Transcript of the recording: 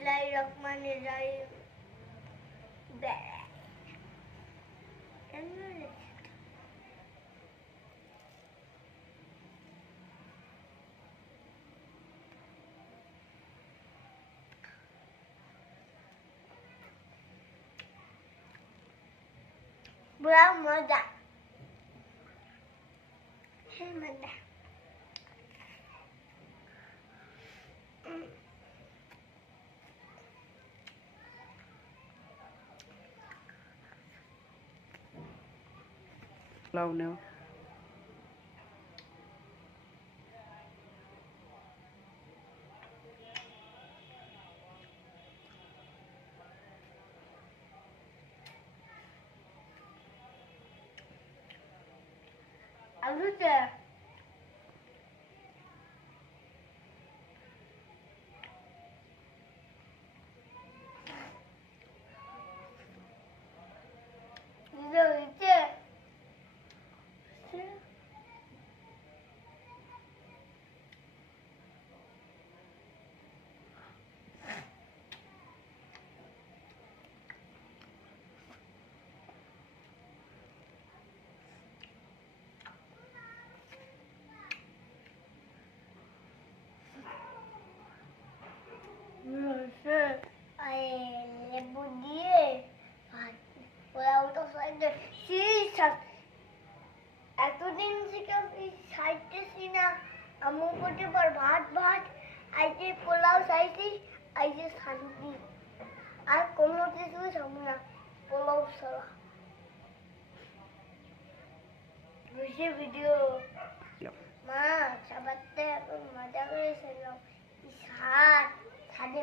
বিসমিল্লাহিররহমানিররহিম। বড় মজা। হ্যাঁ মজা। লাও নেও আলুতে লেবু দিয়ে পোলাওটা এতদিন থেকে আমি খাইতেছি না। আমু করতে পার ভাত ভাত আইতে পোলাও খাইছি আইতে শান্তি আর কোনো কিছু খাবো না পোলাও ছাড়া। বেশি ভিডিও মা খাবারটা এখন মজা করে খেলাম। ছাদে